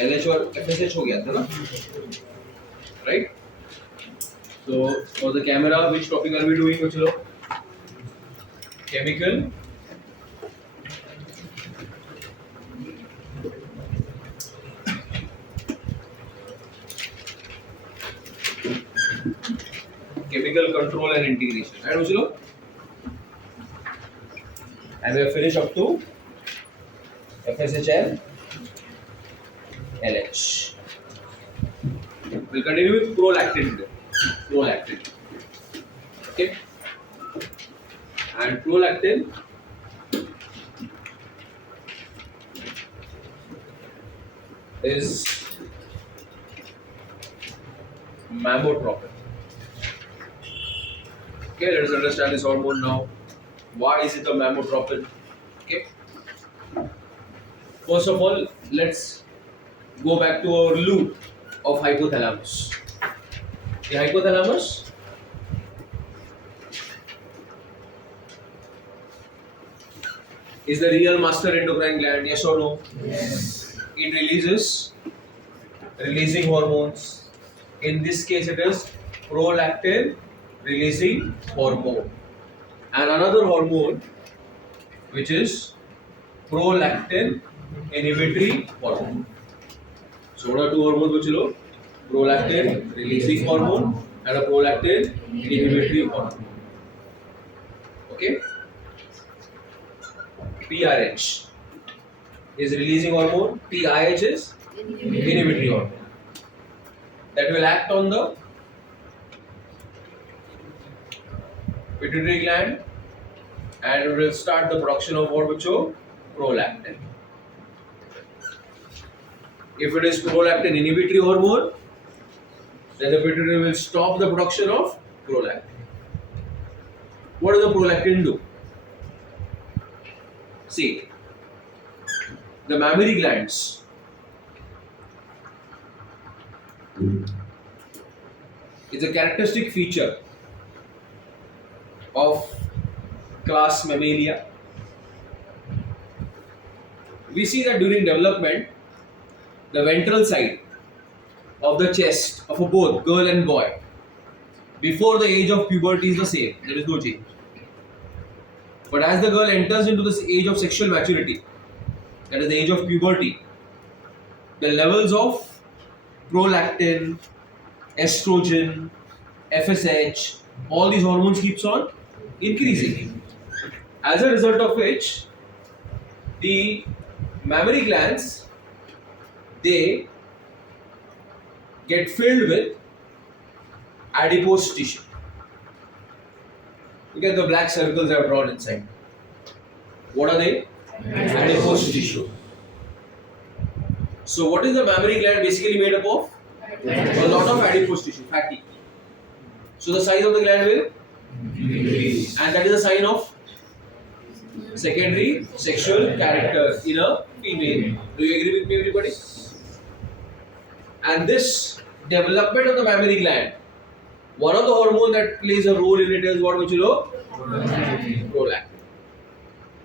LH और FSH हो गया था ना, right? So for the camera, which topic are we doing? चलो chemical control and integration, right? चलो, and we have finished up to FSH and LH. We'll continue with prolactin today. Prolactin. Okay. And prolactin is mammotropin. Okay, let us understand this hormone now. Why is it a mammotropin? Okay. First of all, let's go back to our loop of hypothalamus. The hypothalamus is the real master endocrine gland, yes or no? Yes. It releasing hormones. In this case, it is prolactin releasing hormone, and another hormone which is prolactin inhibitory hormone. So what are two hormones which you know? Prolactin releasing hormone and a prolactin inhibitory hormone. Okay. PRH is releasing hormone, PIH is inhibitory hormone. That will act on the pituitary gland and it will start the production of what which is prolactin. If it is prolactin inhibitory hormone, then the pituitary will stop the production of prolactin. What does the prolactin do? See, the mammary glands is a characteristic feature of class Mammalia. We see that during development, the ventral side of the chest of a both girl and boy before the age of puberty is the same. There is no change. But as the girl enters into this age of sexual maturity, that is the age of puberty, the levels of prolactin, estrogen, FSH, all these hormones keeps on increasing. As a result of which, the mammary glands, they get filled with adipose tissue. Look at the black circles I have drawn inside. What are they? Adipose tissue. So what is the mammary gland basically made up of? A lot of adipose tissue, fatty. So the size of the gland will increase. And that is a sign of secondary sexual character in a female. Do you agree with me, everybody? And this development of the mammary gland, one of the hormones that plays a role in it is what which you know? Prolactin.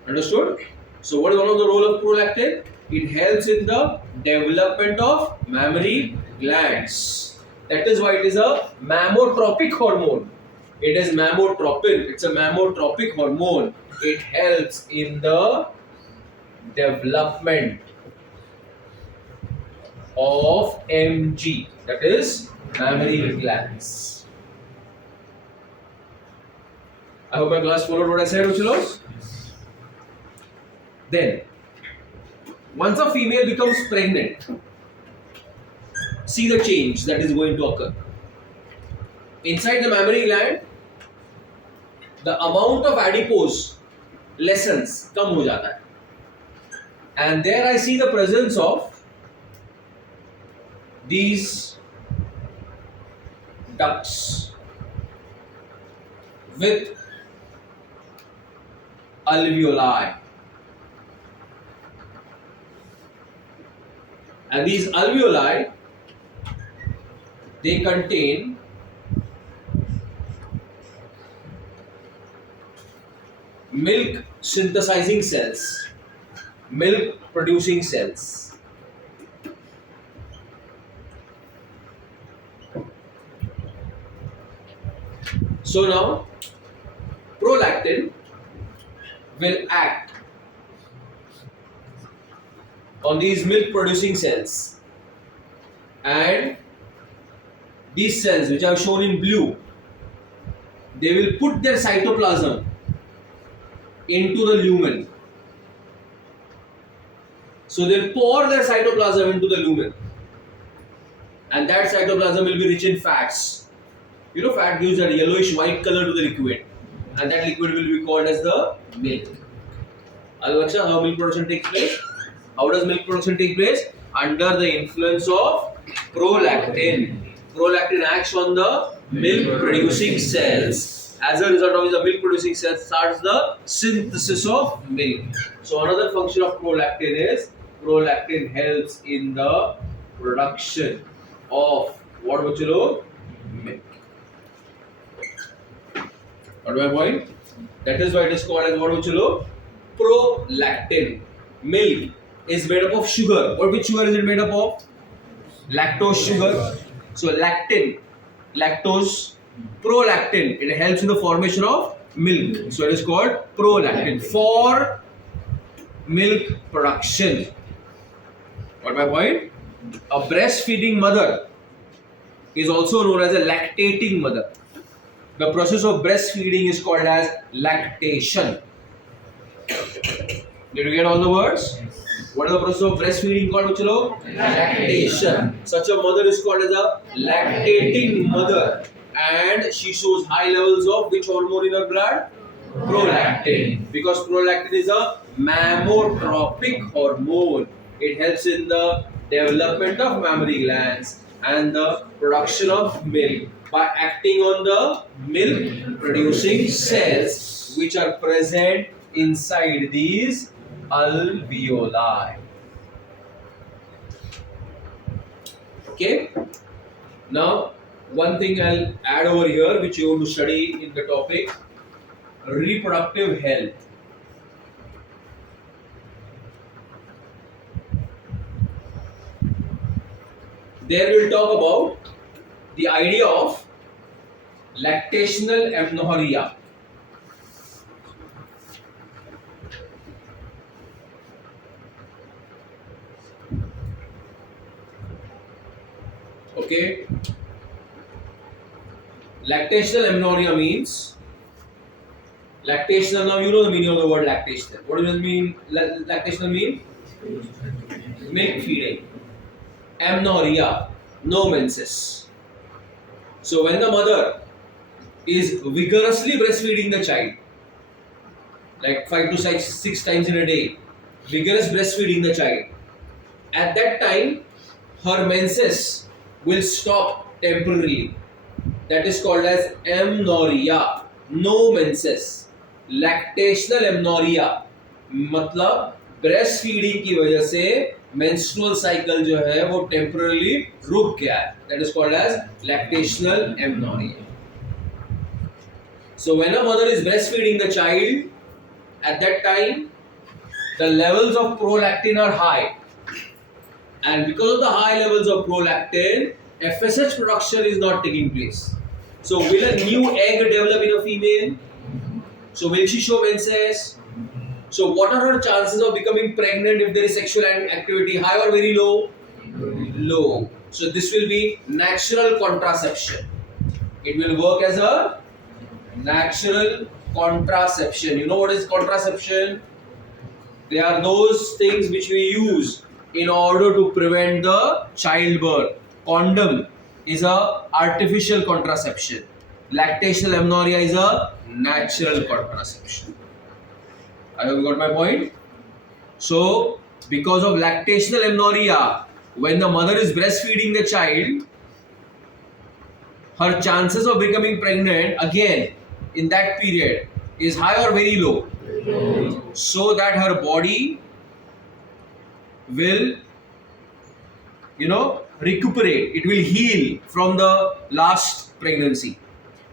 Understood? So what is one of the role of prolactin? It helps in the development of mammary glands. That is why it is a mammotropic hormone. It is mammotropin. It's a mammotropic hormone. It helps in the development of MG. That is mammary glands. I hope my class followed what I said, Uchilos. Then, once a female becomes pregnant, see the change that is going to occur. Inside the mammary gland, the amount of adipose lessens, kam ho jata hai. And there I see the presence of these ducts with alveoli. And these alveoli, they contain milk synthesizing cells, milk producing cells. So now prolactin will act on these milk producing cells, and these cells which are shown in blue, they will put their cytoplasm into the lumen. So they'll pour their cytoplasm into the lumen, and that cytoplasm will be rich in fats. You know, fat gives a yellowish white color to the liquid, and that liquid will be called as the milk. Alaksha, how milk production takes place? How does milk production take place? Under the influence of prolactin. Prolactin acts on the milk producing cells. As a result of the milk producing cells starts the synthesis of milk. So another function of prolactin is prolactin helps in the production of what milk. What my point? That is why it is called as what prolactin. Milk is made up of sugar. Which sugar is it made up of? Lactose sugar. So lactin, lactose, prolactin, it helps in the formation of milk. So it is called prolactin for milk production. What my point? A breastfeeding mother is also known as a lactating mother. The process of breastfeeding is called as lactation. Did you get all the words? What is the process of breastfeeding called, Bachalo? Lactation. Such a mother is called as a lactating mother, and she shows high levels of which hormone in her blood? Prolactin. Because prolactin is a mammotropic hormone. It helps in the development of mammary glands and the production of milk by acting on the milk producing cells which are present inside these alveoli. Okay. Now, one thing I'll add over here which you want to study in the topic reproductive health. There we'll talk about the idea of lactational amenorrhea. Okay. Lactational amenorrhea means lactational. Now you know the meaning of the word lactational. What does it mean? Lactational mean milk feeding. Amenorrhea, no menses. So when the mother is vigorously breastfeeding the child, like 5 to 6 times in a day, vigorous breastfeeding the child, at that time her menses will stop temporarily. That is called as amenorrhea, no menses. Lactational amenorrhea मतलब breastfeeding की वजह से menstrual cycle जो है वो temporarily रुक गया है. That is called as lactational amenorrhea. So when a mother is breastfeeding the child, at that time the levels of prolactin are high, and because of the high levels of prolactin, FSH production is not taking place. So will a new egg develop in a female? So will she show menses? So what are her chances of becoming pregnant if there is sexual activity? High or very low? Low. So this will be natural contraception. It will work as a natural contraception. You know what is contraception? They are those things which we use in order to prevent the childbirth. Condom is a artificial contraception. Lactational amenorrhea is a natural contraception. I hope you got my point. So, because of lactational amenorrhea, when the mother is breastfeeding the child, her chances of becoming pregnant again in that period is high or very low. So that her body will, recuperate. It will heal from the last pregnancy.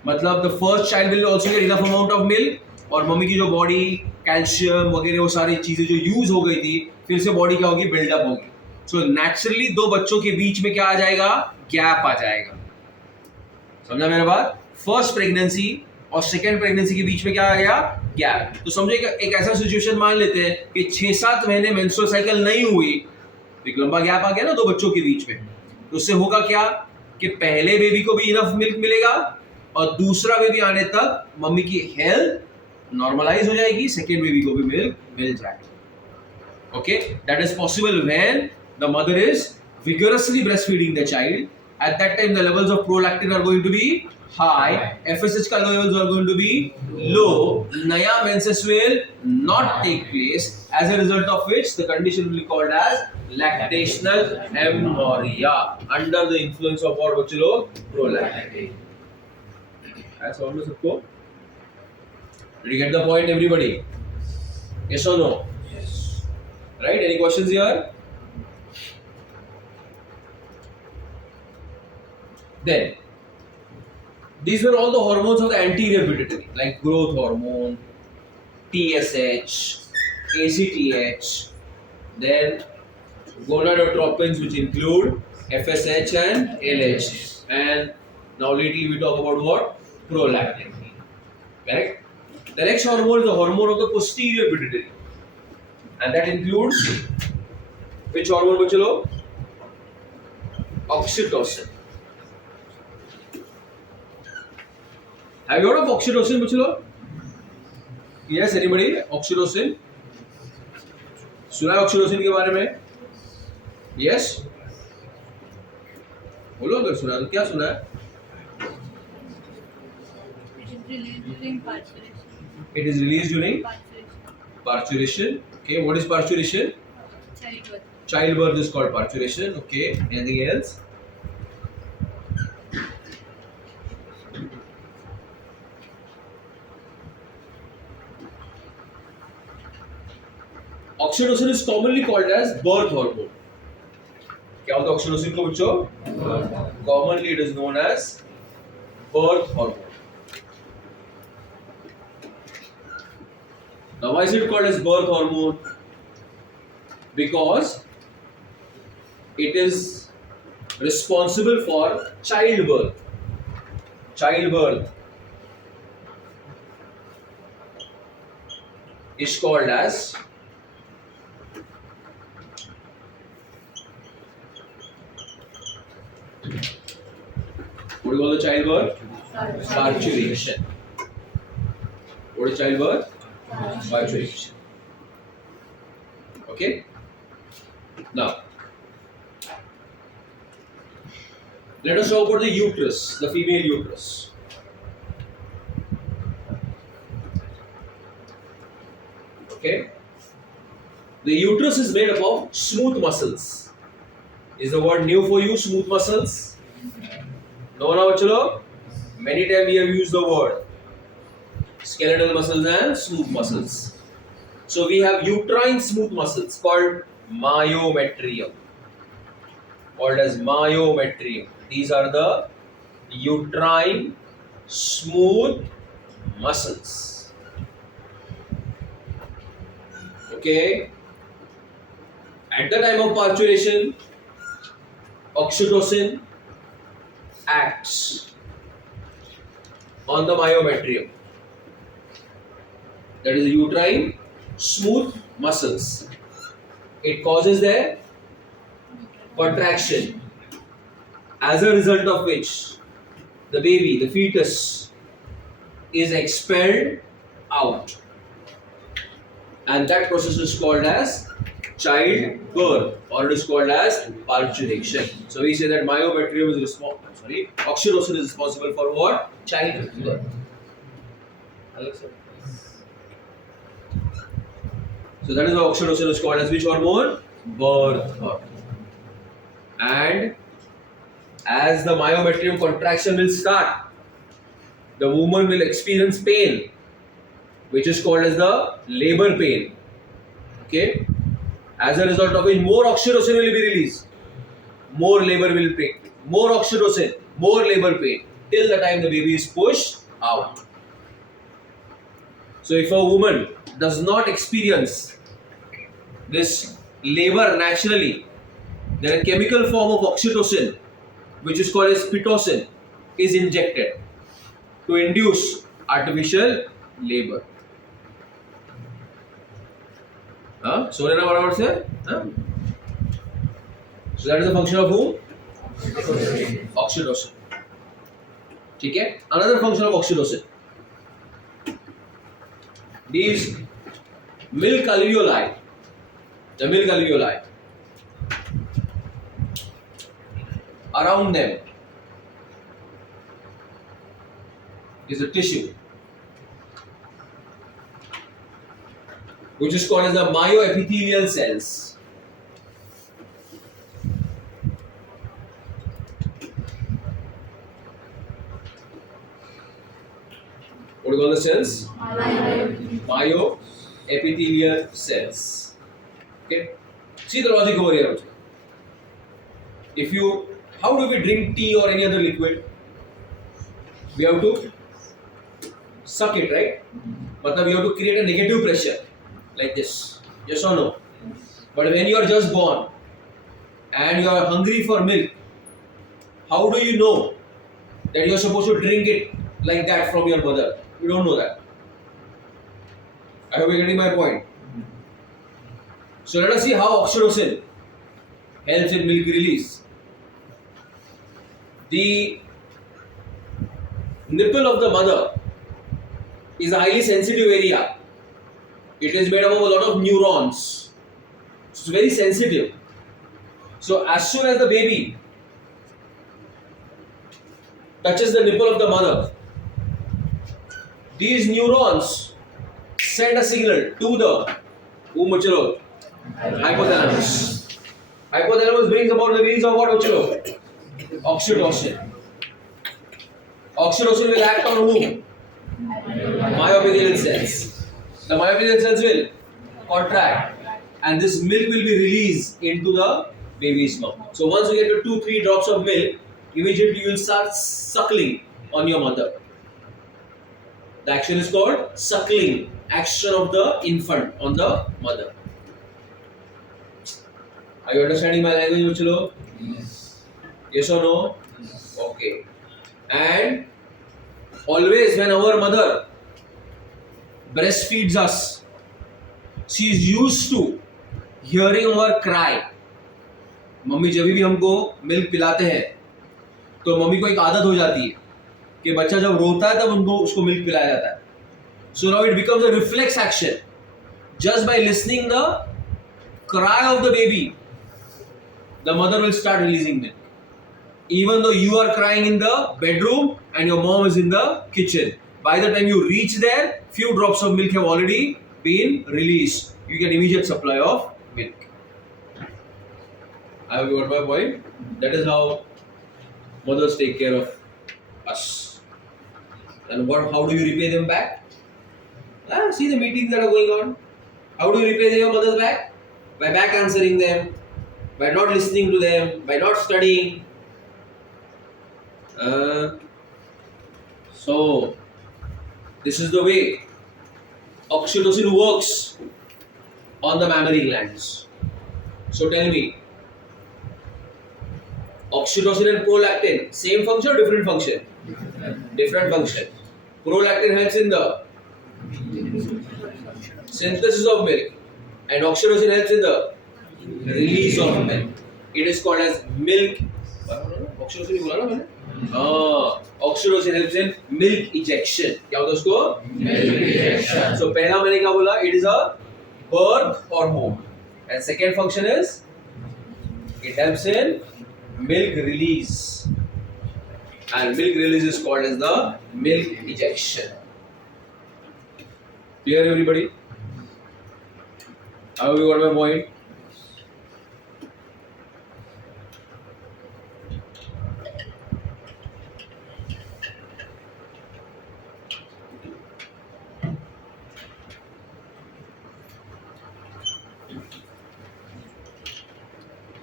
मतलब the first child will also get enough amount of milk, और mummy की जो body calcium वगैरह वो सारी चीजें जो use हो गई थी फिर से बॉडी क्या होगी, बिल्डअप होगी. सो नेचुरली दो बच्चों के बीच में क्या आ जाएगा, गैप आ जाएगा. समझा मेरा बात? फर्स्ट प्रेगनेंसी और सेकेंड प्रेगनेंसी के बीच में क्या आ गया? गैप. तो समझे एक ऐसा सिचुएशन मान लेते हैं कि 6-7 महीने मेंस्ट्रुअल साइकिल नहीं हुई, तो एक लंबा गैप आ गया ना 2 बच्चों के बीच में. तो उससे होगा क्या कि पहले बेबी को भी इनफ मिल्क मिलेगा और दूसरा बेबी आने तक मम्मी की हेल्थ नॉर्मलाइज हो जाएगी, सेकेंड बेबी को भी मिल्क मिल जाएगा. Okay, that is possible when the mother is vigorously breastfeeding the child. At that time, the levels of prolactin are going to be high. FSH ka levels are going to be low. Naya menses will not take place. As a result of which, the condition will be called as lactational amenorrhea under the influence of what बच्चे लोग? Prolactin. ऐसा समझ में सबको? Did you get the point, everybody? Yes or no? Right? Any questions here? Then, these were all the hormones of the anterior pituitary, like growth hormone, TSH, ACTH, then gonadotropins, which include FSH and LH. And now lately we talk about what? Prolactin. Correct? The next hormone is the hormone of the posterior pituitary. And that includes which hormone बच्चे लोग? Oxytocin. Have you heard of oxytocin बच्चे लोग? Yes, anybody? Oxytocin. सुना है oxytocin के बारे में? Yes. बोलो अगर सुना तो क्या सुना है? It is released during parturition. Okay, what is parturition? Childbirth. Childbirth is called parturition. Okay, anything else? Oxytocin is commonly called as birth hormone. क्या होता है oxytocin को बच्चों? Commonly it is known as birth hormone. Now, why is it called as birth hormone? Because it is responsible for childbirth. Childbirth is called as what do you call the childbirth? Parturition. What is childbirth? Parturition. Okay. Now, let us talk about the uterus, the female uterus. Okay. The uterus is made up of smooth muscles. Is the word new for you? Smooth muscles? No, now, chalo. Many times we have used the word skeletal muscles and smooth muscles. So we have uterine smooth muscles called myometrium. Called as myometrium. These are the uterine smooth muscles. Okay. At the time of parturition, oxytocin acts on the myometrium. That is the uterine smooth muscles. It causes their contraction, as a result of which the baby, the fetus, is expelled out. And that process is called as childbirth, or it is called as parturition. So we say that myometrium is oxytocin is responsible for what? Childbirth. So that is why oxytocin is called as which hormone? Birth hormone. And as the myometrium contraction will start, the woman will experience pain, which is called as the labor pain. Okay? As a result of which more oxytocin will be released. More labor will pain. More oxytocin, more labor pain, till the time the baby is pushed out. So if a woman does not experience this labor naturally, then a chemical form of oxytocin, which is called as pitocin, is injected. to induce artificial labor. सोने ना बराबर से so that is the function of whom? Oxytocin. ठीक है. Another function of oxytocin, these milk alveoli, the milk alveoli, around them is a tissue which is called as the myoepithelial cells. What do you call the cells? Myoepithelial cells. Okay. See the logic over here also. How do we drink tea or any other liquid? We have to suck it, right? But we have to create a negative pressure like this. Yes or no? But when you are just born and you are hungry for milk, how do you know that you are supposed to drink it like that from your mother? You don't know that. I hope you are getting my point. So let us see how oxytocin helps in milk release. The nipple of the mother is a highly sensitive area. It is made up of a lot of neurons. It's very sensitive. So as soon as the baby touches the nipple of the mother, these neurons send a signal to the hypothalamus. Hypothalamus brings about the release of what? Oxytocin. Oxytocin will act on whom? Myoepithelial cells. The myoepithelial cells will contract and this milk will be released into the baby's mouth. So once you get to 2-3 drops of milk, immediately you will start suckling on your mother. The action is called suckling, action of the infant on the mother. Are you understanding my language, Uchilo? Yes or no? Okay. And always when our mother breastfeeds us, she is used to hearing our cry. Mummy जब भी हमको milk पिलाते हैं तो mummy को एक आदत हो जाती है कि बच्चा जब रोता है तब उनको उसको मिल्क पिलाया जाता है. So now it becomes a reflex action. Just by listening the cry of the baby, the mother will start releasing milk. Even though you are crying in the bedroom and your mom is in the kitchen, by the time you reach there, few drops of milk have already been released. You get immediate supply of milk. I have got my point. That is how mothers take care of us. And how do you repay them back? See the meetings that are going on. How do you repay your mothers back? By back answering them, by not listening to them, by not studying. So this is the way oxytocin works on the mammary glands. So tell me, oxytocin and prolactin, same function or different function? Different function. Prolactin helps in the synthesis of milk and oxytocin helps in the release of milk. It is called as milk. Oxytocin बोला ना मैंने? Oxytocin helps in milk ejection. क्या होता है उसको? Milk ejection. So पहला मैंने क्या बोला? It is a birth hormone. And second function is it helps in milk release. And milk release is called as the milk ejection. Clear everybody? How have you got my point?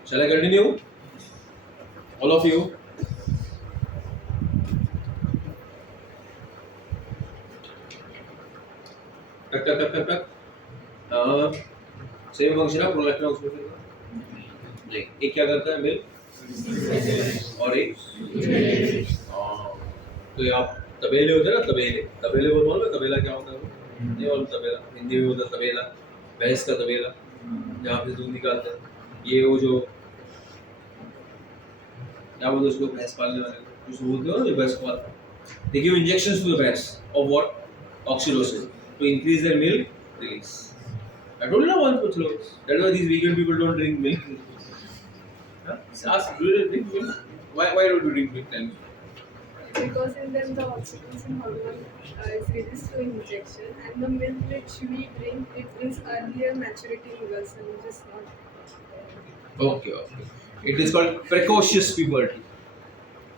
Shall I continue? All of you? Same function है prolactin oxidation का. नहीं, एक क्या करता है milk और एक तो आप तबेले होते हैं ना, तबेले को बोलो तबेला क्या होता है? नहीं बोलो तबेला, हिंदी में होता है तबेला, भैंस का तबेला जहाँ पे दूध निकालते हैं। ये वो जो क्या बोलते हैं उसको, भैंस पालने वाले कुछ बोलते हो ना, जो भैंस को पालते हैं, they give injections to the भैंस of what? Oxytocin to increase their milk release. I told you ना once कुछ लोग, that's why these vegan people don't drink milk. Huh? Ask, do you drink milk? Why don't you drink milk? Tell me. Because in them the oxytocin hormone is released through injection, and the milk which we drink, it brings earlier maturity in girls, and which is not. Okay. It is called precocious puberty.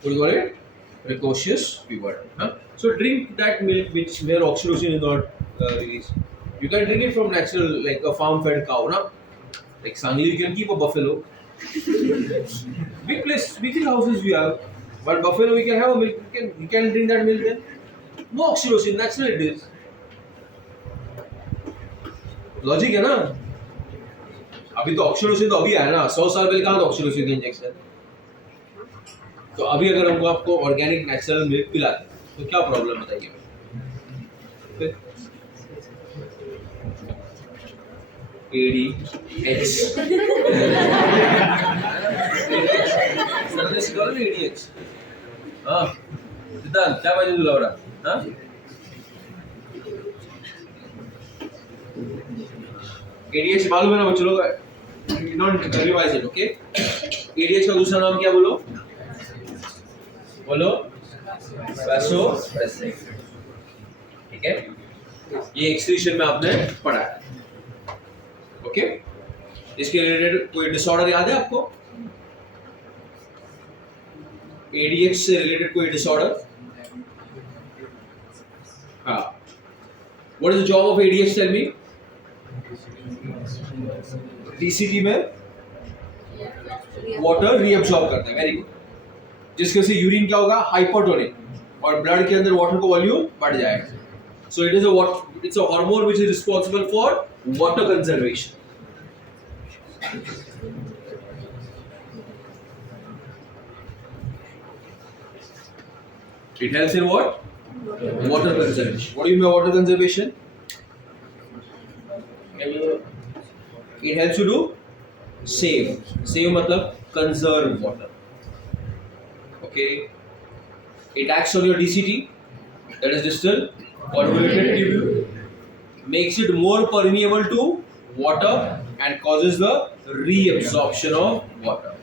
What do you call it? Precocious puberty. Huh? So drink that milk which where oxytocin is not released. You can drink it from natural, like a farm-fed cow, na? Like Sangli, you can keep a buffalo. Big houses we have. But buffalo, we can have a milk. You can drink that milk then. No oxytocin, natural it is. Logic है ना? अभी तो oxytocin तो अभी आया ना, 100 साल पहले कहाँ था ऑक्सीटोसिन का इंजेक्शन? तो अभी अगर हमको आपको ऑर्गेनिक नेचुरल मिल्क पिलाते तो क्या प्रॉब्लम बताइए? ADH ADH हाँ सिद्धांत क्या पाहिजे तुला बरं? हाँ ADH मालूम है ना बच्चों लोग? Don't revise it, okay? ADH का दूसरा नाम क्या बोलो? vasopressin. ठीक है? ये एक्सक्रीशन में आपने पढ़ा है. ओके? इसके रिलेटेड कोई डिसऑर्डर याद है आपको? ADH से रिलेटेड कोई डिसऑर्डर? हाँ. What is the job of ADH? Tell me. DCT में वाटर रीअब्सॉर्ब करता है. Very good. जिसके से यूरिन क्या होगा? हाइपोटोनिक, और ब्लड के अंदर वाटर का वॉल्यूम बढ़ जाएगा. So it is a hormone which is responsible for water conservation. It helps in what? Water conservation. What do you mean by water conservation? It helps you to save. Save मतलब conserve water. Okay. It acts on your DCT, that is distal convoluted tubule, makes it more permeable to water and causes the reabsorption of water.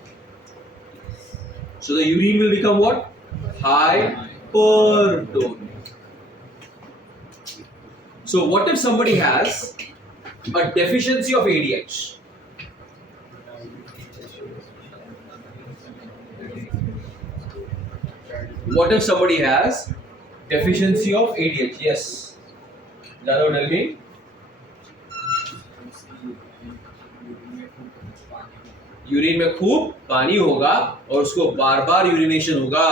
So the urine will become what? Hypertonic. So what if somebody has a deficiency of ADH? What if somebody has deficiency of ADH? Yes. Jadhav, tell me. Urine में खूब पानी होगा और उसको बार बार urination होगा,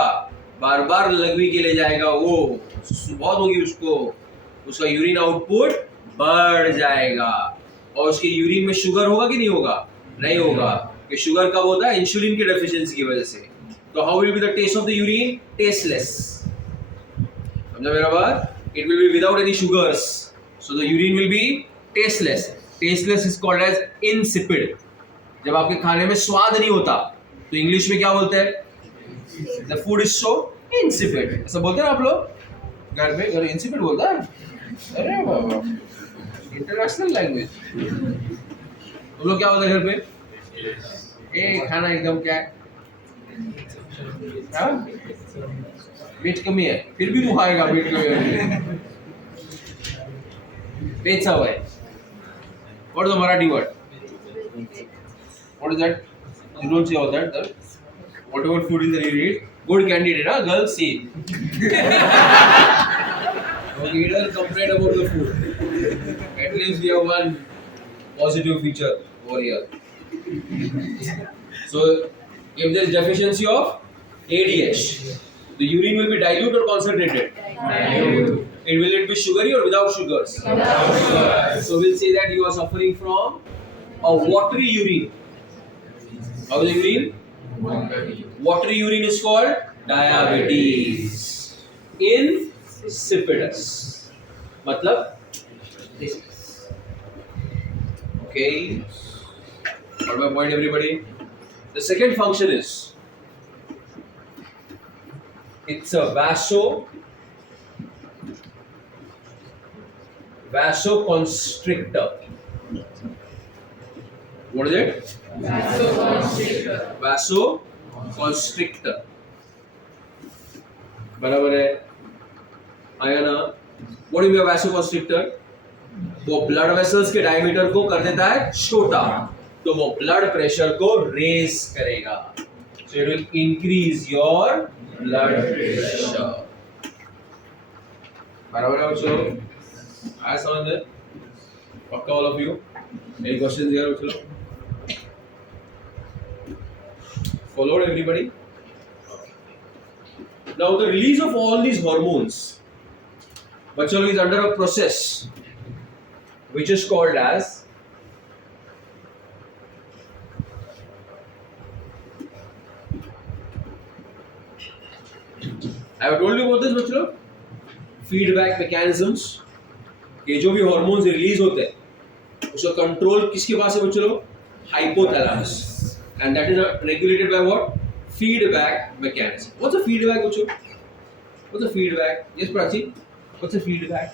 बार बार लगवी के ले जाएगा, वो बहुत होगी उसको, उसका यूरिन आउटपुट बढ़ जाएगा. और उसके यूरिन में शुगर होगा कि नहीं होगा? नहीं होगा. कि शुगर कब होता है? इंसुलिन की डेफिशिएंसी की वजह से. तो how will be the taste of the urine? Tasteless. समझा मेरा बात? It will be without any sugars, so the urine will be tasteless. Tasteless is called as insipid. जब आपके खाने में स्वाद नहीं होता तो इंग्लिश में क्या बोलते हैं? The food is so insipid. ऐसा बोलते हैं ना आप लोग घर में? घर इनसिपिड बोलता है? अरे बाबा, इंटरनेशनल लैंग्वेज. तुम लोग क्या बोलते हैं घर पे? ए खाना एकदम क्या है? हाँ? मीठ कमी है, फिर भी तू खाएगा मीठ कमी है. पेट साव है. What is the Marathi word? What is that? You don't say all that. Whatever food is that you eat, good candidate, huh? Girls see. Okay, he doesn't complain about the food. At least we have one positive feature over here. So, if there is deficiency of ADH, the urine will be dilute or concentrated? Dilute. Will it be sugary or without sugars? Without sugars. So we'll say that you are suffering from a watery urine. How is the urine? Watery urine is called diabetes. In precipitous. मतलब this is. Okay. Got my point, everybody? The second function is it's a vasoconstrictor. What is it? Vasoconstrictor. बराबर है आया ना? What is a vasoconstrictor? वो blood vessels के diameter को कर देता है छोटा, तो वो ब्लड प्रेशर को रेज करेगा. So it will increase your blood pressure. बराबर है बच्चों? आया समझ में? पक्का all of you? Any questions here बच्चों? Followed everybody? Now the release of all these hormones, bachcho, is under a process which is called as I have told you about this बच्चों, feedback mechanisms. ये जो भी hormones release होते हैं उसका control किसके पास है बच्चों? Hypothalamus, and that is regulated by what? Feedback mechanism. What's a feedback बच्चों? What's a feedback? Yes Prachi, what's a feedback?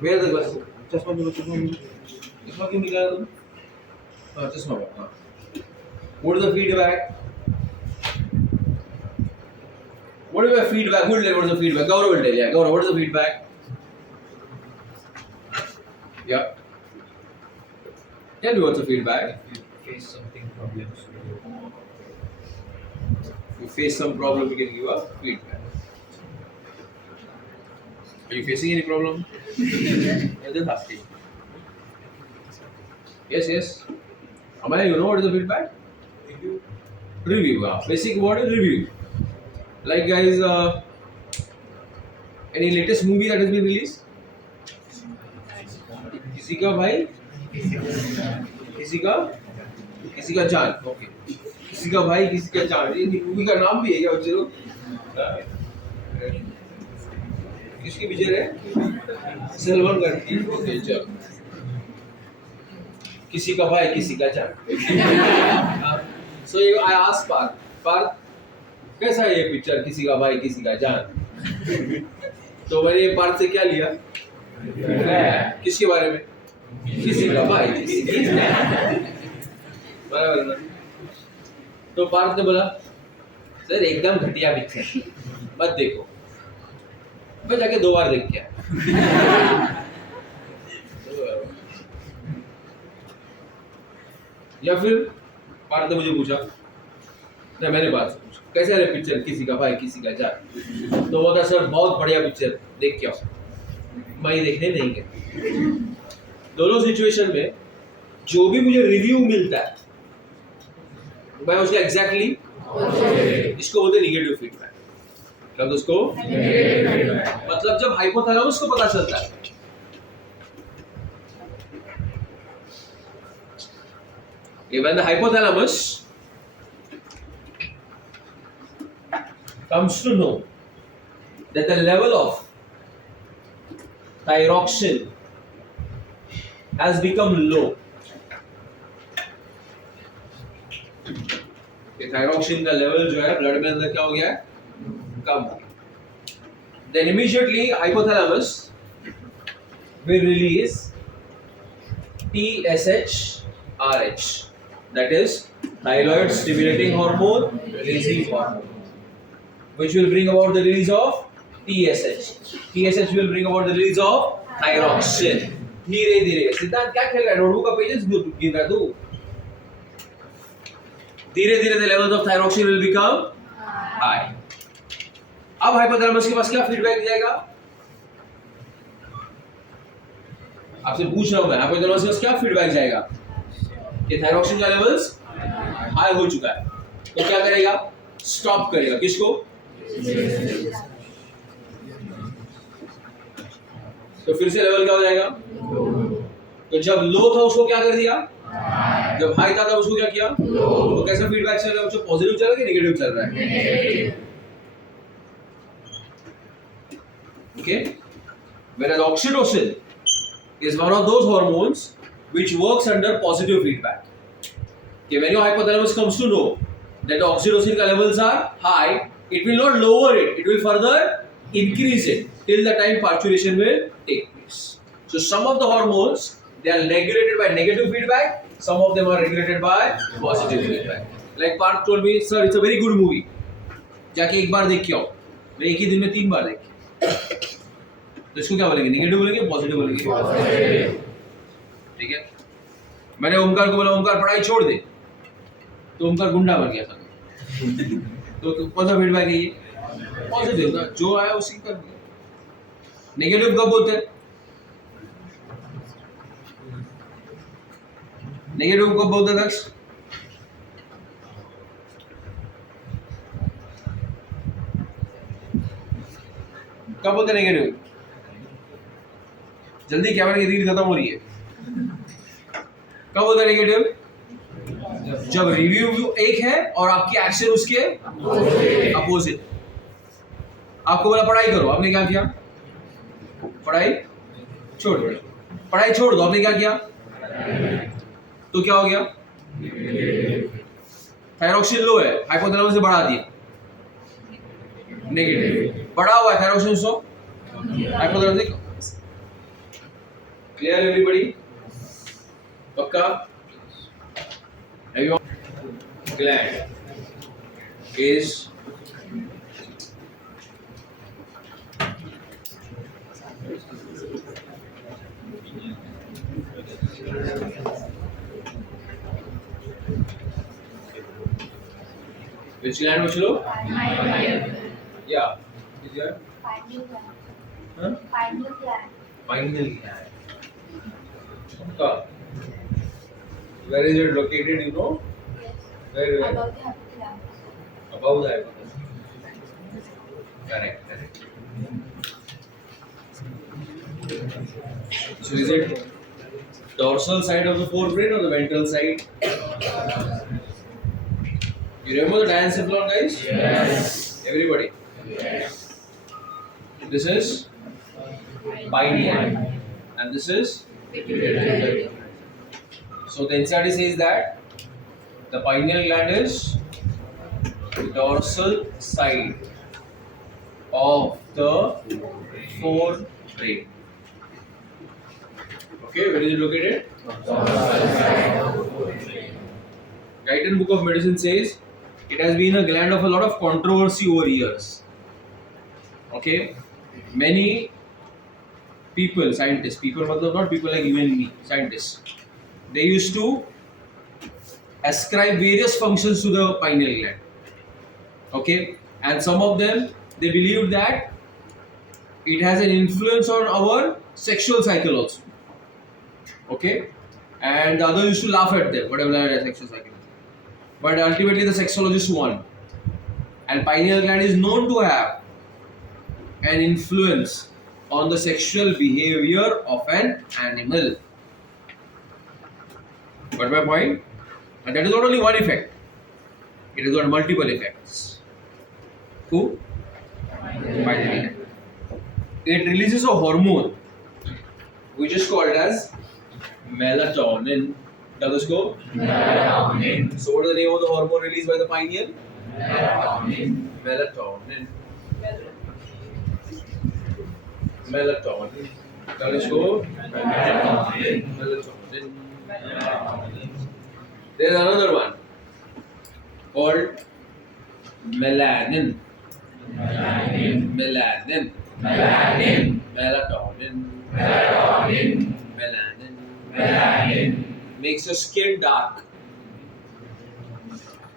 Where the glasses? चश्मा क्यों निकाला तुम? हाँ चश्मा हाँ. What is the feedback? What is the feedback? Who will tell what is the feedback? Gaurav will tell. Yeah, Gaurav, what is the feedback? Yeah. Tell me what's the feedback. If you face something problems, If you face some problem, we can give a feedback. Are you facing any problem? I'm just asking. Yes. Amaya, you know what is the feedback? Review. Basic word is review. Like guys, any latest movie that has been released? किसी का भाई, किसी का जान. Okay. किसी का भाई, किसी का जान. ये मूवी का नाम भी है क्या बच्चे लोग? किसकी पिक्चर है? सलमान खान की. ओके चलो. किसी का भाई, किसी का जान. So I asked Parth, कैसा है ये पिक्चर किसी का भाई किसी का जान? तो मैंने पार्थ से क्या लिया? किसके बारे में? किसी का भाई किसी की जान. बराबर ना? तो पार्थ ने बोला सर एकदम घटिया पिक्चर, मत देखो. मैं जाके 2 बार देख के आया. या फिर पार्थ ने मुझे पूछा, नहीं मैंने बात पूछा कैसा है पिक्चर किसी का भाई किसी का जान? तो वो था सर बहुत बढ़िया पिक्चर, देख के आओ. मैं ये देखने नहीं गया. दोनों सिचुएशन में जो भी मुझे रिव्यू मिलता है मैं उसका एग्जैक्टली इसको बोलते निगेटिव फीडबैक. मतलब उसको मतलब जब हाइपोथैलेमस को पता चलता है when the hypothalamus comes to know that the level of thyroxine has become low. Thyroxine का लेवल जो है ब्लड में अंदर क्या हो गया है? कम. Then immediately hypothalamus will release TSH-RH, that is thyroid stimulating hormone releasing hormone, which will bring about the release of TSH. TSH will bring about the release of thyroxine. धीरे धीरे. सिद्धांत क्या खेल रहा है? नोटबुक का पेजेस गिन रहा है तू. धीरे धीरे the levels of thyroxine will become high. अब हाइपोथैलेमस के पास क्या फीडबैक जाएगा? आपसे पूछ रहा हूं मैं, हाइपोथैलेमस के पास क्या फीडबैक जाएगा कि थायरॉक्सिन का लेवल्स हाई हो चुका है, तो क्या करेगा? स्टॉप करेगा. किसको? तो फिर से लेवल क्या हो जाएगा? तो जब लो था उसको क्या कर दिया? जब हाई था तब उसको क्या किया? तो कैसा फीडबैक चल रहा है? पॉजिटिव चल रहा है कि नेगेटिव चल रहा है? Okay? Whereas oxytocin is one of those hormones which works under positive feedback. Okay, when your hypothalamus comes to know that the oxytocin levels are high, it will not lower it, it will further increase it till the time parturition will take place. So some of the hormones, they are regulated by negative feedback, some of them are regulated by positive feedback. Like Parth told me, sir, it's a very good movie. जाके एक बार देख के आओ. मैं एक ही दिन में 3 बार देखी. तो इसको क्या बोलेंगे? नेगेटिव बोलेंगे, पॉजिटिव बोलेंगे? ठीक है. मैंने ओमकार को बोला ओमकार पढ़ाई छोड़ दे, तो ओमकार गुंडा बन गया था. तो कौन सा फीडबैक है ये? पॉजिटिव ना, जो आया उसी कर दिया. नेगेटिव कब बोलते हैं? नेगेटिव कब बोलते हैं दक्ष? कब बोलते हैं नेगेटिव? जल्दी कैमरा की रील खत्म हो रही है. कब बोलते हैं नेगेटिव? जब रिव्यू एक है और आपकी एक्शन उसके अपोजिट. आपको बोला पढ़ाई करो, आपने क्या किया? पढ़ाई छोड़ दो. पढ़ाई छोड़ दो, आपने क्या किया? तो क्या हो गया? थायरॉक्सिन लो है, हाइपोथैलेमस से बढ़ा दिया, नेगेटिव. बढ़ा हुआ है थायरॉक्सिन सो हाइपोथैलेमस. Clear everybody? पक्का? Gland is which gland was low? Yeah. Is your Pineal gland. huh? Pineal gland. Pineal gland. Where is it located? You know? Yes. Where? Above the hypothalamus. Above the hypothalamus. Correct. So is it dorsal side of the forebrain or the ventral side? You remember the diencephalon, guys? Yes. Everybody? Yes. This is pineal and this is pituitary. So the NCERT says that the pineal gland is dorsal side of the forebrain. Okay, where is it located? Guyton Book of Medicine says it has been a gland of a lot of controversy over years. Okay, many people, scientists, people, not people like you and me, scientists, they used to ascribe various functions to the pineal gland. Okay, and some of them they believed that it has an influence on our sexual cycle also. Okay, and the others used to laugh at them, whatever their sexual cycle. But ultimately, the sexologist won, and pineal gland is known to have an influence on the sexual behavior of an animal. Got my point? And that is not only one effect, it has got multiple effects. Who? Pineal gland. It releases a hormone which is called as melatonin. Does this go? Melatonin. So what is the name of the hormone released by the pineal? Melatonin. Melatonin. Melatonin. Does this go? Melatonin. Melatonin. There is another one called melanin. Melanin. Melanin. Melanin. Melatonin. Melatonin. Melanin. Melanin. Makes your skin dark.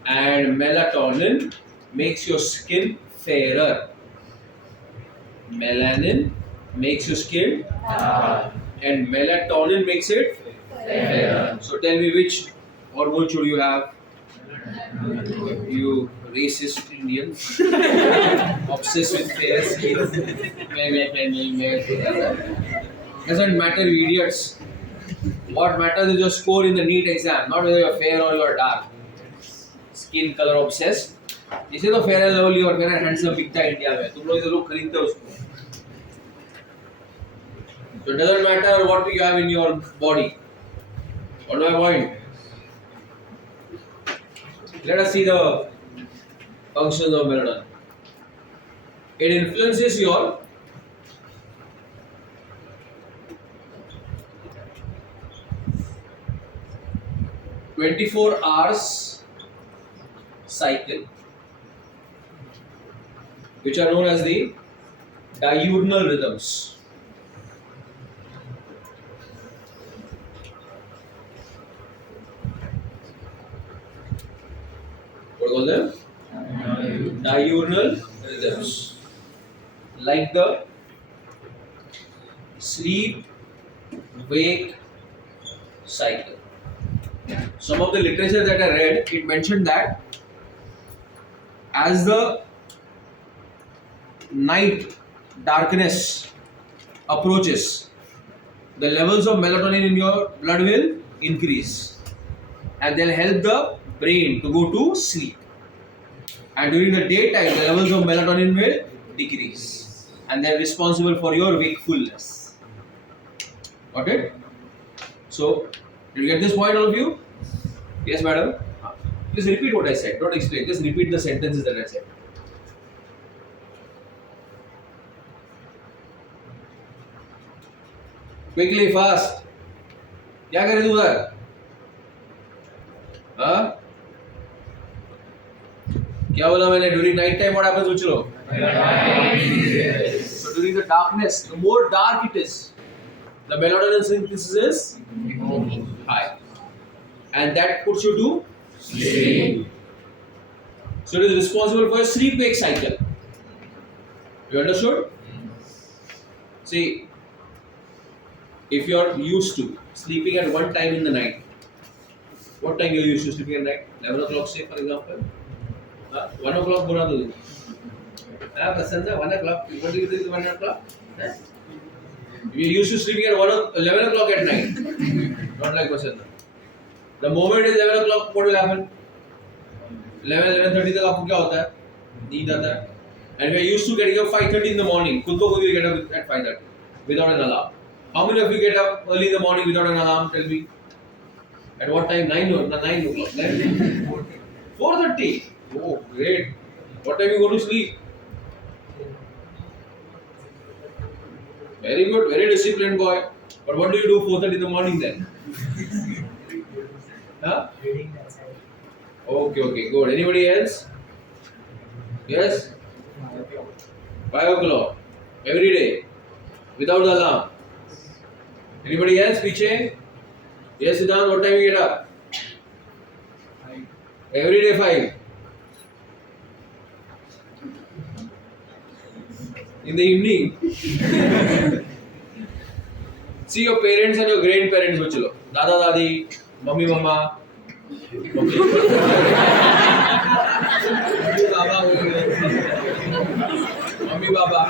And melatonin makes your skin fairer. Melanin makes your skin dark. And melatonin makes it fairer. So tell me, which hormone should you have? You racist Indians, obsessed with fair skin. Doesn't matter, you idiots. What matters is your score in the NEET exam, not whether you're fair or you're dark. Skin color obsessed. इसे तो fair and lovely और fair and handsome बिकता है India में. तुम लोग इसे लोग खरीदते हो उसको. So it doesn't matter what you have in your body. What do I point? Let us see the functions of melatonin. It influences your 24 hours cycle, which are known as the diurnal rhythms. What do you call them? Diurnal rhythms. Like the sleep wake cycle. Some of the literature that I read, it mentioned that as the night darkness approaches, the levels of melatonin in your blood will increase and they'll help the brain to go to sleep. And during the daytime, the levels of melatonin will decrease and they're responsible for your wakefulness. Got it? So, did you get this point, all of you? Yes, madam? Please repeat what I said. Don't explain. Just repeat the sentences that I said. Quickly, fast. क्या करे तू उधर? हाँ? क्या बोला मैंने? During night time, what happens, Uchlo? So during the darkness, the more dark it is, the melatonin synthesis is high, and that puts you to sleep. So it is responsible for your sleep-wake cycle. You understood? See, if you are used to sleeping at one time in the night, what time you are used to sleeping at night? 11 o'clock, say, for example. 1 o'clock, बोला तो पसंद है 1 o'clock. What do you do 1 o'clock? You are used to sleeping at 11 o'clock at night. Not like Pasanda. The moment is 11 o'clock, what will happen? 11:30 तक आपको क्या होता है? नींद आता है. And we are used to getting up 5:30 in the morning. खुद को खुद get up at 5:30 without an alarm. How many of you get up early in the morning without an alarm? Tell me. At what time? 9 o'clock. 4:30. Oh, great. What time you go to sleep? Very good, very disciplined boy. But what do you do 4:30 in the morning then? Huh? Okay, good. Anybody else? Yes? 5 o'clock. Every day. Without the alarm. Anybody else? Piche? Yes, Siddhant, what time you get up? Every day 5. In the evening. See your parents and your grandparents, bachlo. Dada, dadi, mummy, mama. Mummy, baba. Mummy, baba.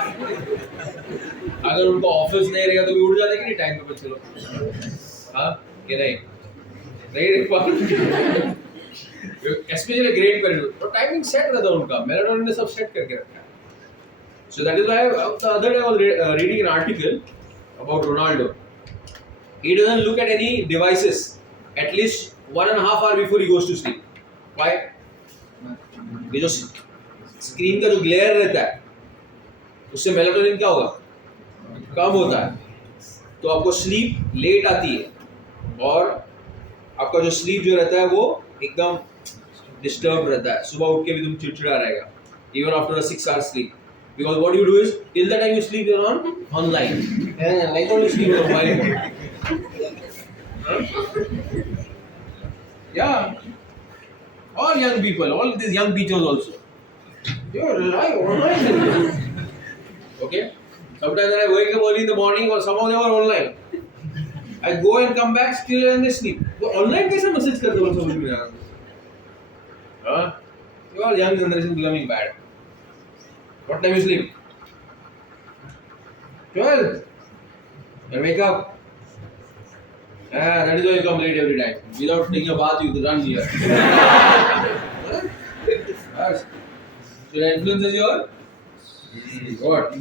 अगर उनको office नहीं रहेगा तो भी उठ जाते कि नहीं टाइम पे बच्चे लोग? हाँ कि नहीं? नहीं रख Especially great parents. तो टाइमिंग सेट रहता है उनका. मेलाटोनिन ने सब सेट करके रखा है. So that is why the other day I was reading an article about Ronaldo. He doesn't look at any devices at least 1.5 hours before he goes to sleep. Why? ये जो screen का जो glare रहता है उससे melatonin क्या होगा? कम होता है. तो आपको स्लीप लेट आती है और आपका जो स्लीप जो रहता है वो एकदम डिस्टर्ब रहता है. सुबह उठ के भी तुम चिड़चिड़ा रहेगा even after a 6 hours sleep. Because what you do is, till the time you sleep, you're online. Like how you sleep on mobile. Yeah. All young people, all these young teachers also. You're live online. Okay? Sometimes when I wake up early in the morning or some of them are online. I go and come back still and they sleep. So online कैसे message करते हो समझ में आ रहा? You all young generation becoming bad. What time you sleep? 12. Then wake up. That is why you come late every time. Without taking a bath, you run here. Yes. So the influence is your what?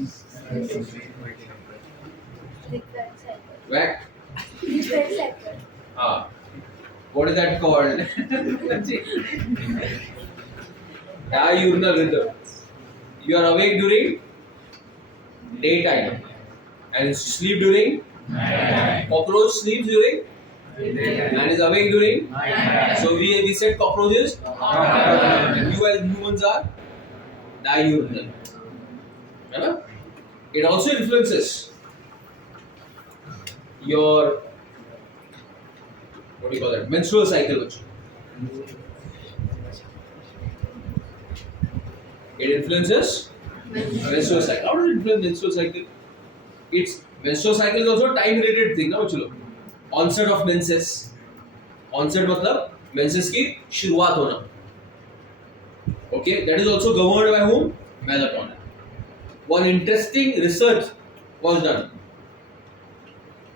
Sleep that Vac. Menstrual cycle. Ah. What is that called? Diurnal rhythm. You are awake during daytime and sleep during cockroach sleeps during and is awake during. So we said cockroaches. And you as humans are diurnal. है? It also influences your what do you call that menstrual cycle also. It influences menstrual cycle. How does it influence menstrual cycle? It's menstrual cycle is also a time related thing ना बच्चों लोग. Onset of menses. Onset मतलब menses की शुरुआत होना. Okay, that is also governed by whom? Melatonin. One interesting research was done,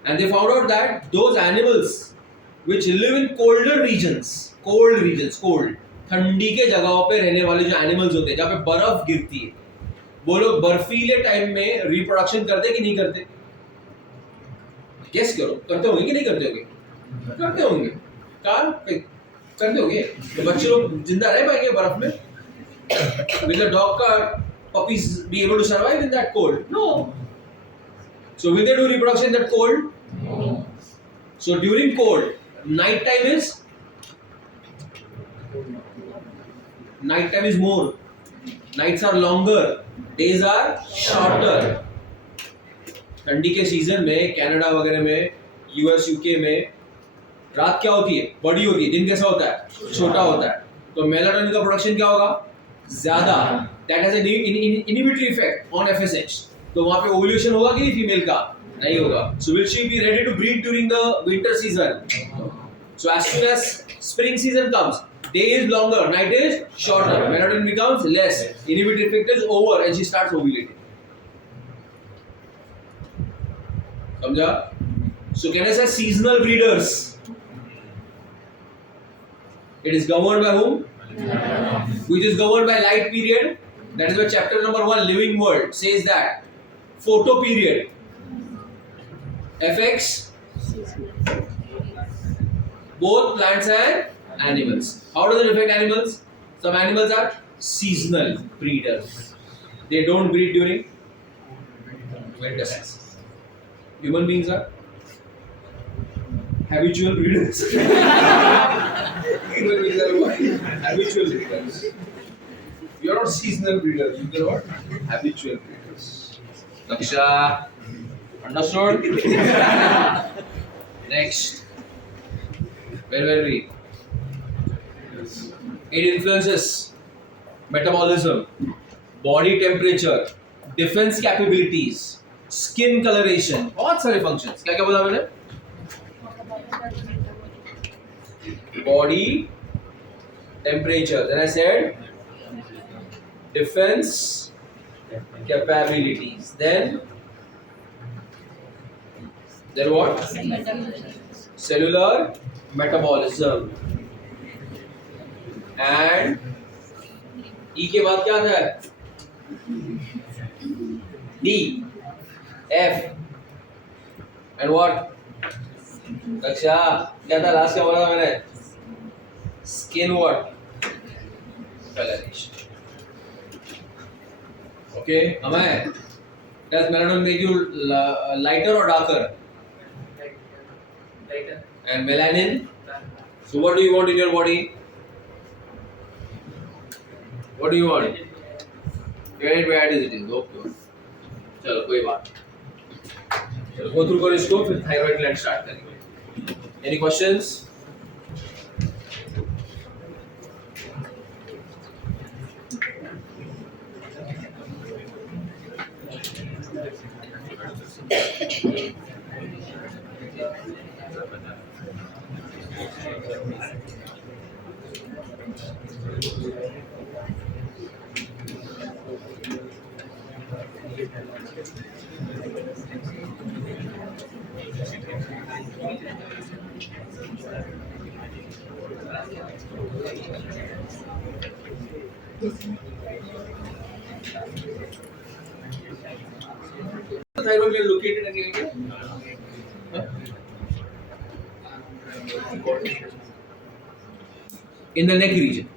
and they found out that those animals which live in colder regions, cold, ठंडी के जगहों पे रहने वाले जो एनिमल्स होते हैं जहाँ पे बर्फ गिरती है, वो लोग बर्फीले टाइम में रिप्रोडक्शन करते कि नहीं करते? गेस करो, करते होंगे कि नहीं करते होंगे? करते होंगे. कार करते होंगे. तो बच्चे लोग जिंदा रह पाएंगे बर्फ में? Will the dog car puppies be able to survive in that cold? No. So will they do reproduction in that cold? No. So during cold, night time is more. Nights are longer. Days are shorter. ठंडी के season में Canada वगैरह में US UK में रात क्या होती है? बड़ी होती है. दिन कैसा होता है? छोटा होता है. तो मेलाटोनिन का प्रोडक्शन क्या होगा? ज्यादा. That has an inhibitory effect on FSH. तो वहाँ पे ओव्यूलेशन होगा कि फीमेल का? नहीं होगा. So will she be ready to breed during the winter season? So as soon as spring season comes, day is longer, night is shorter. Melatonin becomes less. Inhibitory effect is over, and she starts ovulating. समझा? So can I say seasonal breeders? It is governed by whom? Which is governed by light period. That is why chapter number 1, living world, says that photo period affects both plants and animals. How does it affect animals? Some animals are seasonal breeders. They don't breed during winter season. Human beings are habitual breeders. Human beings are what? Habitual breeders. You are not seasonal breeders. You are what? Habitual breeders. Laksha. Understood? Next. Where were we? It influences metabolism, body temperature, defense capabilities, skin coloration. बहुत सारे functions. क्या क्या बोला मैंने? Body temperature. Then I said defense capabilities. Then what? Cellular metabolism. And E के बाद क्या आता है? D, F, and what? अच्छा क्या था लास्ट क्या बोला था मैंने? Skin what? Coloration. Okay, Amay, does melatonin make you lighter or darker? Lighter. And melanin? So what do you want in your body? What do you want? Get it where it is. Okay. चलो कोई बात. चलो go through करो इसको फिर thyroid gland start करेंगे. Any questions? Thyroid gland located in here. In the neck region.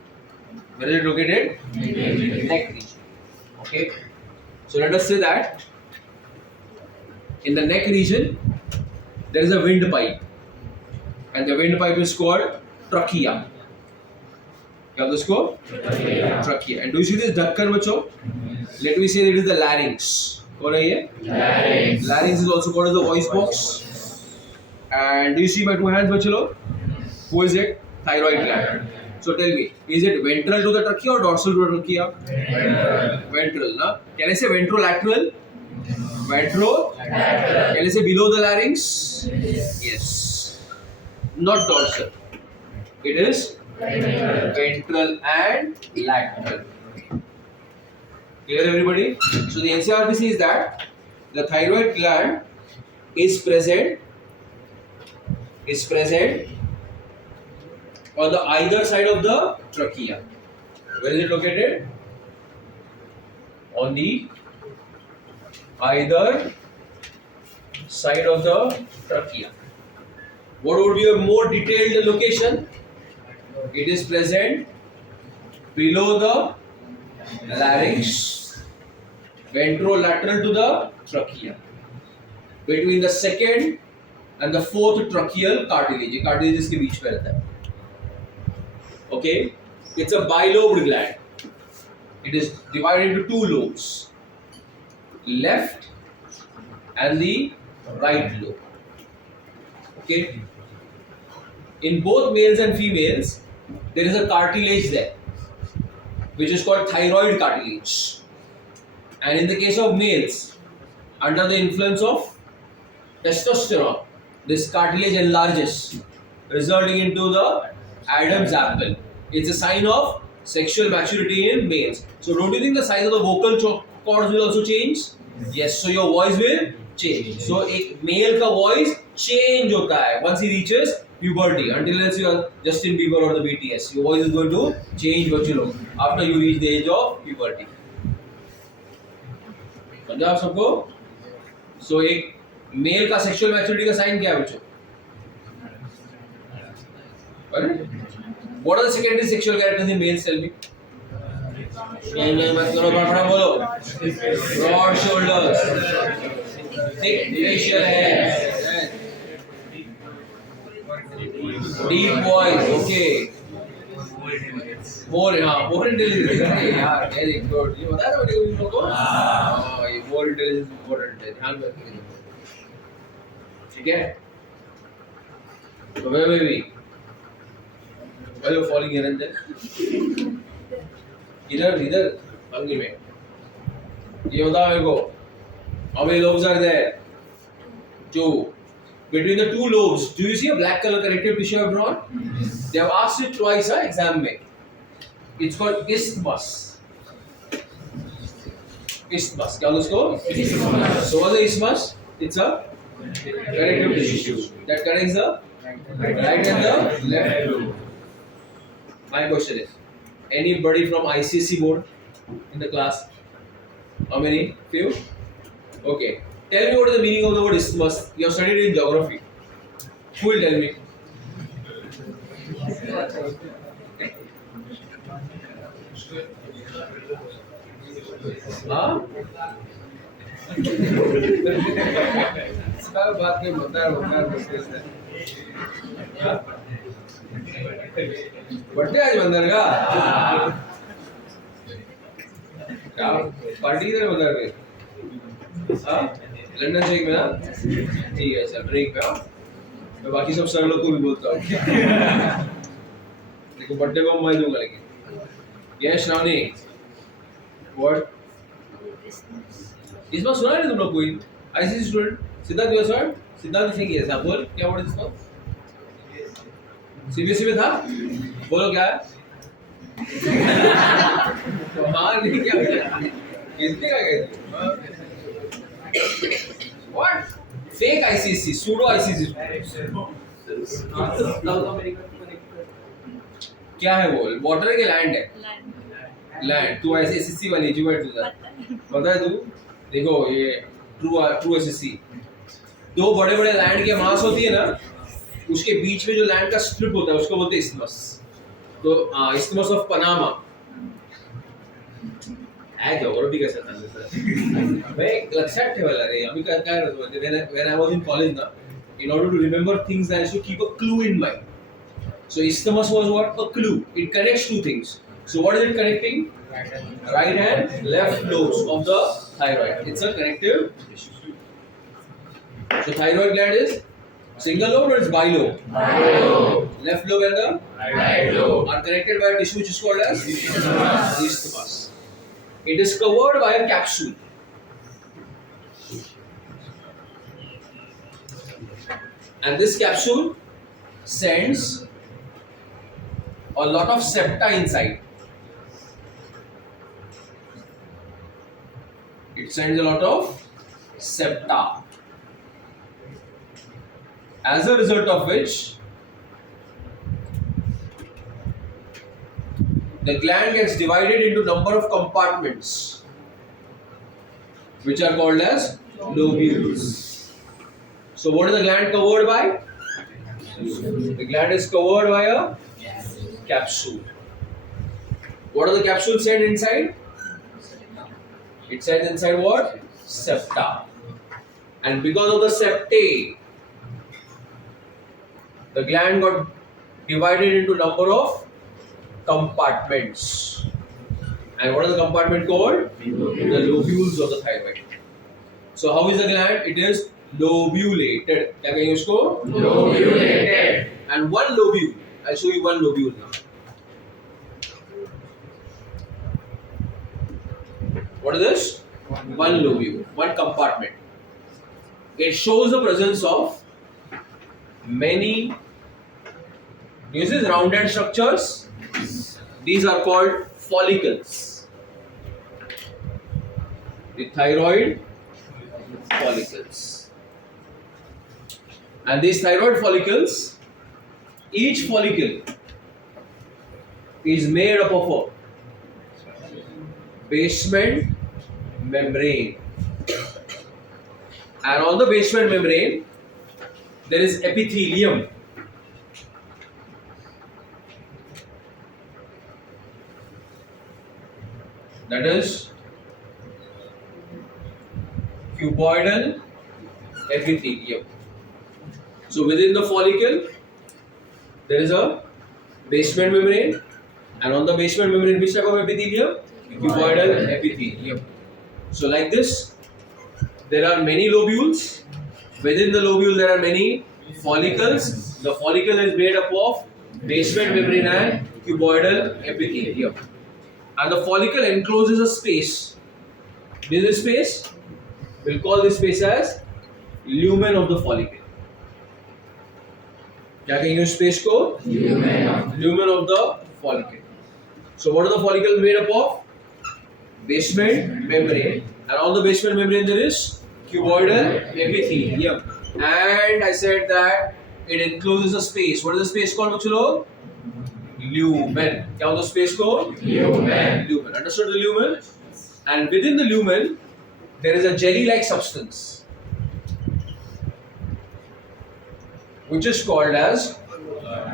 Where is it located? Neck region. Okay. So let us say that in the neck region there is a windpipe, and the windpipe is called trachea. क्या होता है इसको? Trachea. And do you see this ढक्कन बच्चों? Let me say it is the larynx. कौन है ये? Larynx. Larynx is also called as the voice box. And do you see my two hands बच्चों? Who is it? Thyroid gland. So tell me, is it ventral to the trachea or dorsal to the trachea? Ventral, na? Can I say ventrolateral? Ventrolateral. Can I say below the larynx? Yes. Not dorsal. It is ventral and lateral. Clear, everybody? So the NCRBC is that the thyroid gland is present on the either side of the trachea. Where is it located? On the either side of the trachea. What would be a more detailed location? It is present below the larynx, ventrolateral to the trachea, between the second and the fourth tracheal cartilage. ये cartilage इसके बीच में रहता है. Okay, it's a bilobed gland. It is divided into two lobes, left and the right lobe. Okay, in both males and females, there is a cartilage there, which is called thyroid cartilage. And in the case of males, under the influence of testosterone, this cartilage enlarges, resulting into the Adam's apple. It's a sign of sexual maturity in males. So don't you think the size of the vocal cords will also change? Yes. So your voice will change. So a male का voice change होता है once he reaches puberty. Until unless you are Justin Bieber or the BTS, your voice is going to change बच्चों after you reach the age of puberty. समझा आप सबको? So एक mail का sexual maturity का sign क्या है बच्चों? What are the secondary sexual characteristics in males? Tell me. मत करो फटाफट बोलो. Broad shoulders, thick facial hair, deep voice. Okay. More intelligence. यार very good. ये बताया था मैंने कभी तुम लोगों को? हाँ, ये more intelligence important है. ध्यान रखिए. ठीक है? So where were we? Why you falling here and there? इधर अंगली में. ये बताओ मेरे को. How many lobes are there? Two. Between the two lobes, do you see a black color connective tissue I have drawn? They have asked it twice, exam में. It's called isthmus. Isthmus. क्या उसको? Isthmus. So what's the isthmus? It's a connective tissue that connects the right and the left lobe. My question is, anybody from ICSE board in the class? How many? Few? Okay. Tell me what is the meaning of the word isthmus. You have studied in geography. Who will tell me? हाँ? सब बात में बता मुश्किल से. Birthday आज बंदर का? क्या पार्टी किधर बंदर के? हाँ? लंदन से एक में ना? ठीक है सर ब्रेक पे आओ. मैं बाकी सब सर लोग को भी बोलता हूँ. देखो बर्थडे को मैं दूंगा लेकिन. यस श्रावणी. What? इसमें सुना नहीं तुम लोग कोई? ICSE student Siddharth your sir Siddharth Singh ये साहब बोल क्या वर्ड इसका? CBSE में था? बोलो क्या है? तो हाँ नहीं क्या है? किसने क्या कहती? What? Fake ICSE, pseudo ICSE. क्या है वो? वाटर के लैंड है. लैंड. तू ऐसे SSC वाली जो बैठ तुझा. पता है तू? देखो ये ट्रू SSC. दो बड़े बड़े लैंड के मास होती है ना, उसके बीच में जो लैंड का स्ट्रिप होता है उसको बोलते हैं इस्थमस. तो इस्थमस ऑफ पनामा geography कैसा था मैं लक्षात ठेवायला रे. आम्ही काय काय when I was in college ना, in order to remember things I used to keep a clue in mind. So isthmus was what? A clue. It connects two things. So what is it connecting? Right and left lobes of the thyroid. It's a connective tissue. So thyroid gland is single lobe or it's bilobe? Bilobe. Left lobe and the right lobe are connected by a tissue which is called as isthmus. It is covered by a capsule. And this capsule sends a lot of septa inside. It sends a lot of septa. As a result of which, the gland gets divided into number of compartments, which are called as lobules. So what is the gland covered by? The gland is covered by a capsule. What are the capsules sent inside? It sends inside what? Septa. And because of the septae, the gland got divided into number of compartments. And what are the compartment called? The lobules of the thyroid. So how is the gland? It is lobulated. क्या कहेंगे उसको? Lobulated. And one lobule. I'll show you one lobule now. What is this? One lobule, one compartment. It shows the presence of many. This is rounded structures. These are called follicles. The thyroid follicles. And these thyroid follicles, each follicle is made up of a basement membrane. And on the basement membrane, there is epithelium. That is cuboidal epithelium. So within the follicle, there is a basement membrane, and on the basement membrane, which type of epithelium? Cuboidal epithelium. So like this, there are many lobules. Within the lobule, there are many follicles. The follicle is made up of basement membrane and cuboidal epithelium. And the follicle encloses a space. This is space. We'll call this space as lumen of the follicle. क्या कहेंगे उस space को? Lumen of the follicle. So what are the follicles made up of? Basement membrane. And on the basement membrane there is cuboidal epithelium. And I said that it encloses a space. What is the space called, बच्चों लोग? Lumen. क्या होता है space को? Lumen. Lumen. Understood the lumen? And within the lumen, there is a jelly-like substance, which is called as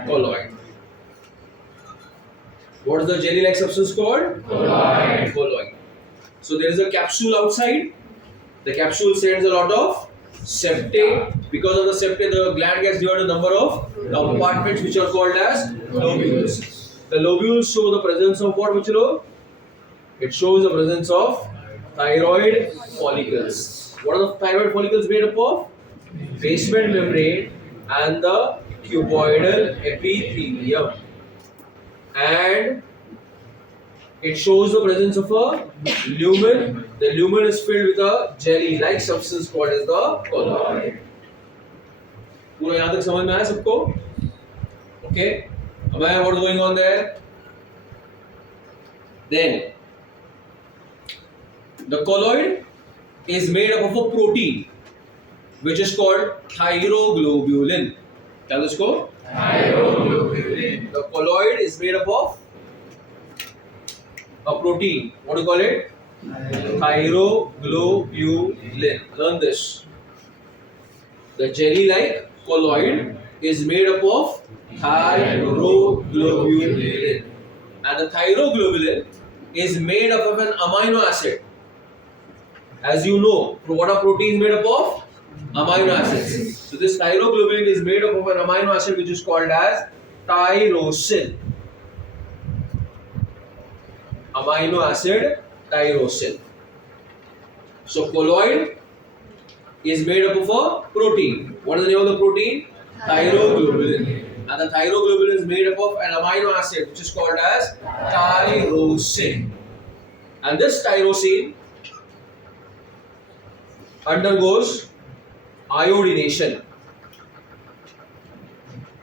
colloid. What is the jelly-like substance called? Colloid. Colloid. So there is a capsule outside. The capsule sends a lot of septae. Because of the septae, the gland gets divided into a number of compartments, which are called as lobules. The lobules show the presence of what, Michilo? It shows the presence of thyroid follicles. What are the thyroid follicles made up of? Basement membrane and the cuboidal epithelium. And it shows the presence of a lumen. The lumen is filled with a jelly-like substance called as the colloid. पूरा यहाँ तक समझ में आया सबको? Okay. What is going on there? Then the colloid is made up of a protein which is called thyroglobulin. क्या है इसको? Thyroglobulin. The colloid is made up of a protein. What do you call it? Thyroglobulin. Learn this. The jelly-like colloid is made up of thyroglobulin, and the thyroglobulin is made up of an amino acid. As you know, what are proteins made up of? Amino acids. So this thyroglobulin is made up of an amino acid which is called as tyrosin. Amino acid tyrosin. So colloid is made up of a protein. What is the name of the protein? Thyroglobulin. And the thyroglobulin is made up of an amino acid which is called as tyrosin. And this tyrosin undergoes iodination.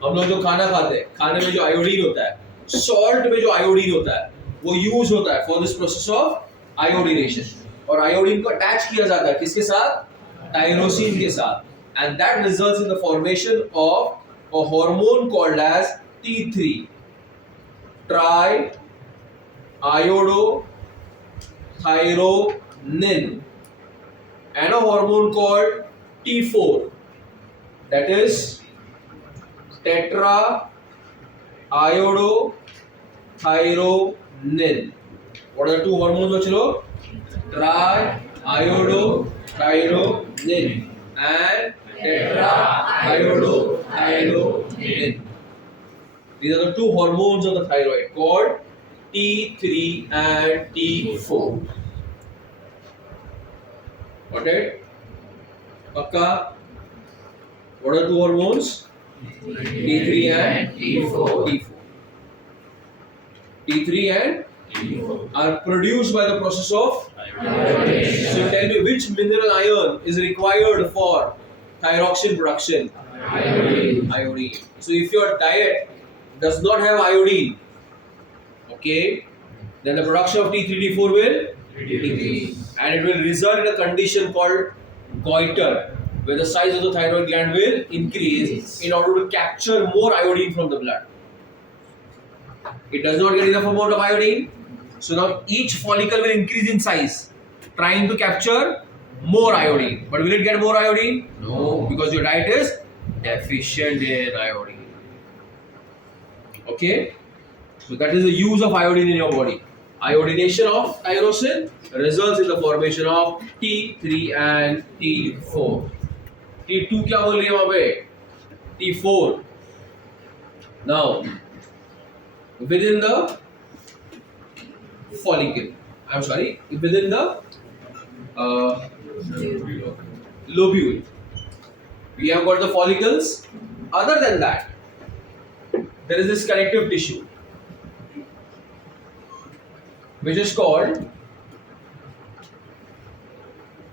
हम लोग जो खाना खाते हैं, खाने में जो iodine होता है, सॉल्ट में जो आयोडीन होता है, वो यूज होता है for this process of iodination. और आयोडीन को अटैच किया जाता है किसके साथ? टायरोसिन के साथ. And that results in the formation of a hormone called as T3, triiodothyronin, and a hormone called T4, that is tetraiodothyronin. What are the two hormones, bachlo? Triiodothyronin and tetraiodothyronin. These are the two hormones of the thyroid called T3 and T4. Got it? Pakka? What are two hormones? T3 and T4. T3 and T4 are produced by the process of iodination. So tell me, which mineral ion is required for thyroxine production? Iodine. So if your diet does not have iodine, okay, then the production of T3, T4 will decrease, and it will result in a condition called goiter, where the size of the thyroid gland will increase in order to capture more iodine from the blood. It does not get enough amount of iodine, so now each follicle will increase in size, trying to capture more iodine. But will it get more iodine? No, because your diet is deficient in iodine. Okay, so that is the use of iodine in your body. Iodination of tyrosin results in the formation of T3 and T4. T2 क्या बोल रही है वहाँ पे? T4. Now, within the follicle, within the lobule, we have got the follicles. Other than that, there is this connective tissue which is called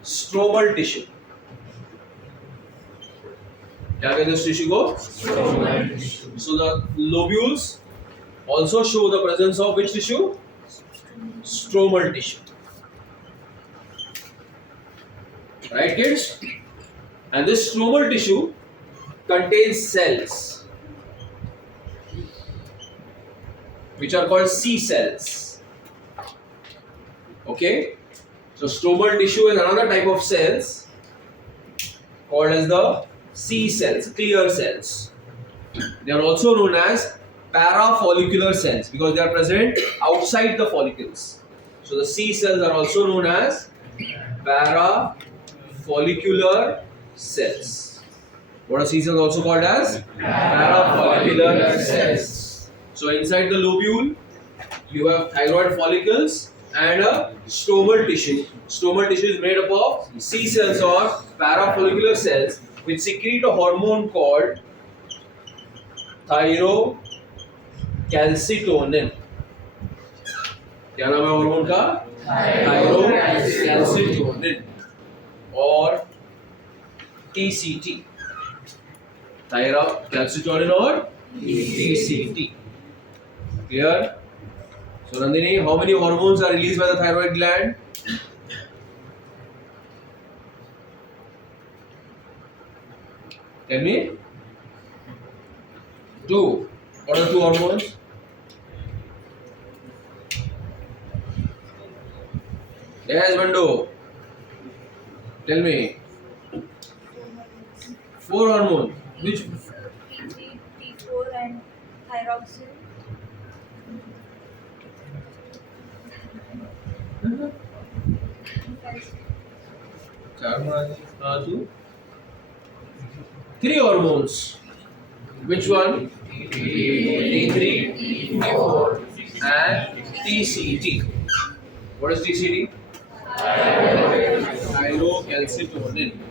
stromal tissue. क्या कहते हैं उस टिश्यू को? So the lobules also show the presence of which tissue? Stromal tissue. Right, kids? And this stromal tissue contains cells which are called C cells. Okay? So stromal tissue is another type of cells called as the C cells, clear cells. They are also known as parafollicular cells because they are present outside the follicles. So the C cells are also known as parafollicular cells. What are C cells also called as? Parafollicular cells. So inside the lobule, you have thyroid follicles and a stromal tissue. Stromal tissue is made up of C cells or parafollicular cells which secrete a hormone called thyrocalcitonin. क्या नाम है hormone का? Thyrocalcitonin और TCT. Thyrocalcitonin or TCT. Clear? So Nandini, how many hormones are released by the thyroid gland? Tell me. 2. What are 2 hormones? Yes, Bando. Tell me. Four hormones. Which? T3, T4 and thyroxine. Two. Three hormones. Which one? T3, T4, and TCT. What is TCT? Thyrocalcitonin.